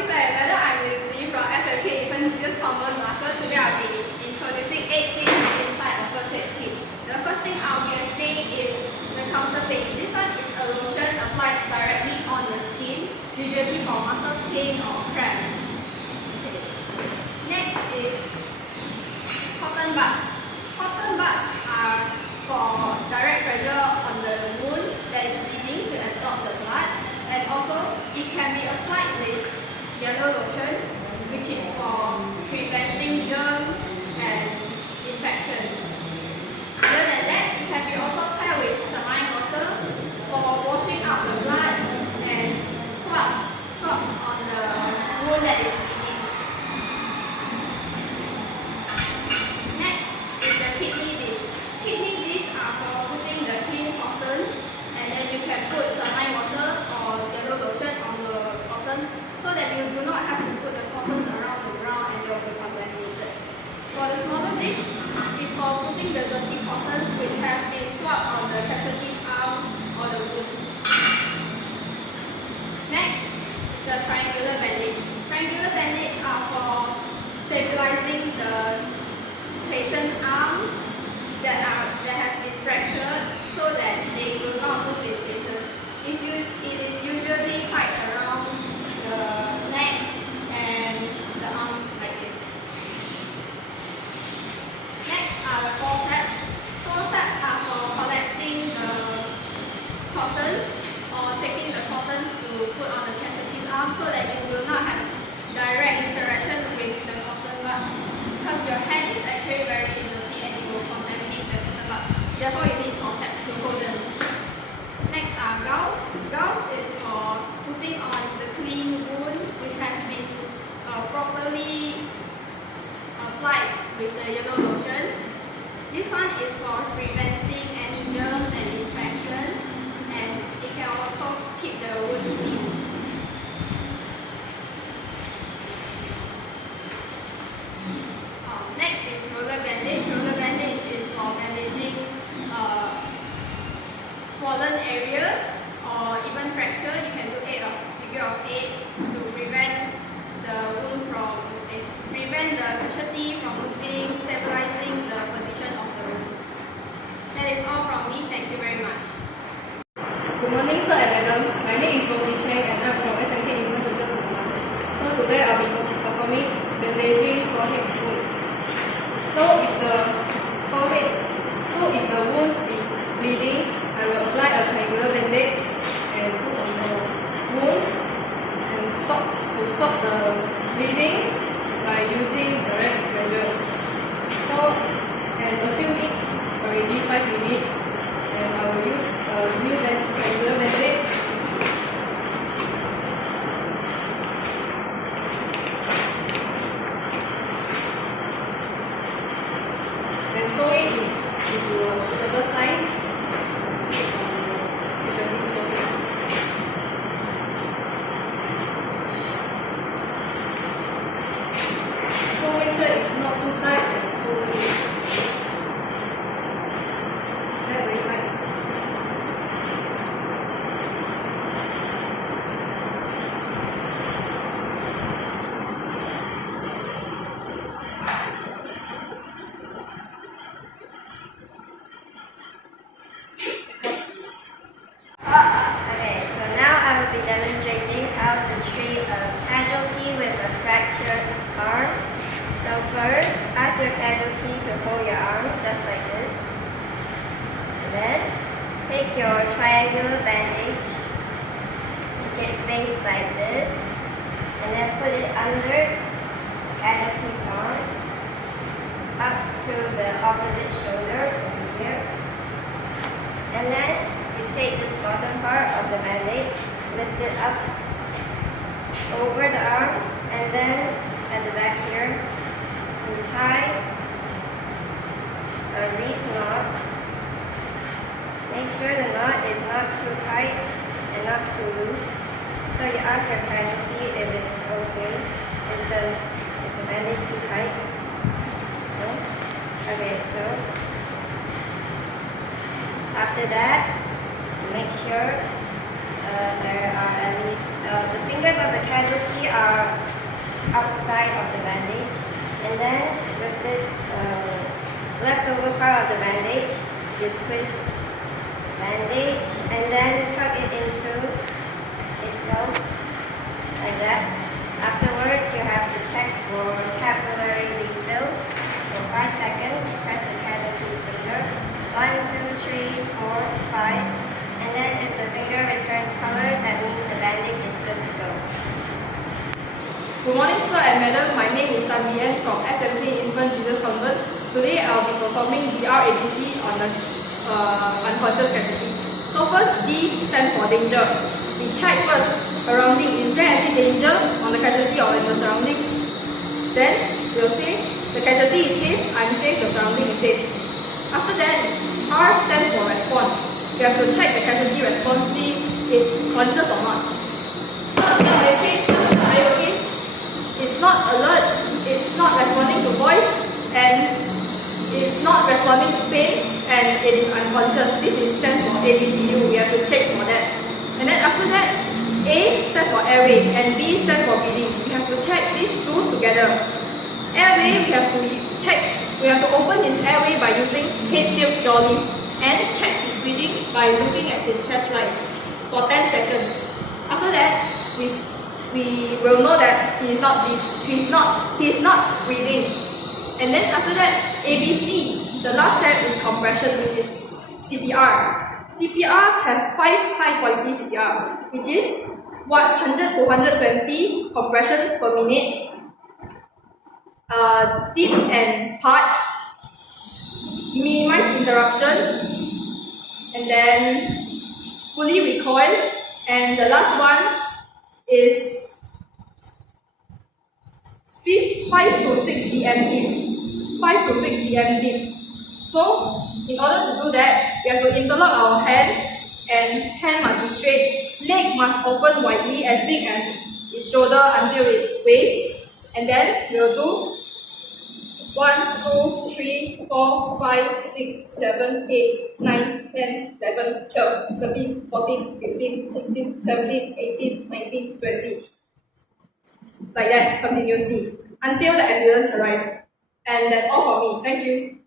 morning, sir. Whether I'm Lucy from SLK Infant Jesus Common Master. Today I'll be introducing 8 things inside a first aid kit. The first thing I'll be explaining is the counterpane. This one is a lotion applied directly on the skin, usually for muscle pain or cramp. Next is cotton buds. Cotton buds are for direct pressure on the wound that is bleeding to absorb the blood. And also, it can be applied with yellow lotion, which is for preventing germs and infections. Other than that, it can be also paired with saline water for washing out the blood and swabs on the wound that is bleeding. Next is the kidney dish. Kidney dish are for putting the clean cottons, and then you can put saline water or yellow lotion on the cottons so that you do not have to put the cottons around the ground and they will be contaminated. For the smaller dish, is for putting the dirty cottons which has been swabbed on the casualty's arms or the wound. Next is the triangular bandage. Triangular bandage are for stabilizing the patient's arms that has been fractured so that they will not move in pieces. It is usually tied around the neck and the arms like this. Next are the forceps. Forceps are for collecting the cottons or taking the cottons to put on the casualty's arm so that you will not have direct interaction with the cotton buds, because your hand is actually very dirty and it will contaminate the cotton buds. Therefore, you need forceps to hold them. Next are gauze. Gauze is for putting on the clean wound which has been properly applied with the yellow lotion. This one is for preventing any germs and infection, and it can also keep the wound clean. Next is roller bandage. Roller bandage is for bandaging swollen areas or even fracture. You can do figure of 8 to prevent the wound prevent the casualty from moving, stabilizing the position of the wound. That is all from me. Thank you very much. Good morning, sir and madam. My name is Rosie Cheng and I'm from SMK Infant Jesus Command. So today I'll be performing bandaging forehead wound. So if the wound is bleeding, I will apply a triangular bandage and put on the wound and stop the bleeding by using direct pressure. So, and assume it's already 5 minutes, and I will use a new triangular bandage. And fold it into a suitable size. So make sure it's not too tight and too loose. That's very tight. Okay, so now I will be demonstrating how to treat a casualty with a fractured arm. So first, ask your casualty to hold your arm just like this. And then, take your triangular bandage, make it face like this, and then put it under the casualty's arm, up to the opposite shoulder over here. And then, you take this bottom part of the bandage, lift it up over the arm, and then at the back here, you tie a wreath knot. Make sure the knot is not too tight and not too loose. So you ask your casualty if it's okay. Is the bandage too tight? No? Okay, so after that, make sure there are at least the fingers of the casualty are outside of the bandage. And then with this leftover part of the bandage, you twist the bandage and then tuck it into itself like that. Afterwards, you have to check for capillary refill for 5 seconds. Press the casualty's finger. 1, 2, 3, 4, 5. And then if the finger returns color, that means the bandage is good to go. Good morning, sir and madam. My name is Tan Mian from SMK Infant Jesus Convent. Today I'll be performing DRABC on the unconscious casualty. So first, D stands for danger. We check first surrounding. Is there any danger on the casualty or in the surrounding? Then we'll say the casualty is safe, I'm safe, the surrounding is safe. After that, R stands for response. We have to check the casualty response, see it's conscious or not. Sir, are you okay? Sir, are you okay? It's not alert, it's not responding to voice, and it's not responding to pain, and it is unconscious. This is stands for ABPU. We have to check for that. And then after that, A stands for airway and B stands for breathing. We have to check these two together. Airway, we have to check. We have to open his airway by using head, tail, jaw lift, and check his breathing by looking at his chest rise for 10 seconds. After that, we will know that he's not breathing. And then after that, ABC, the last step is compression, which is CPR. CPR have 5 high quality CPR, which is 100 to 120 compression per minute, deep and hard, minimize interruption, and then fully recoil, and the last one is 5 to 6 cm deep. 5 to 6 cm deep. So, in order to do that, we have to interlock our hand, and hand must be straight. Leg must open widely, as big as its shoulder until its waist. And then we'll do 1, 2, 3, 4, 5, 6, 7, 8, 9, 10, 11, 12, 13, 14, 15, 16, 17, 18, 19, 20. Like that, continuously, until the ambulance arrives. And that's all for me. Thank you.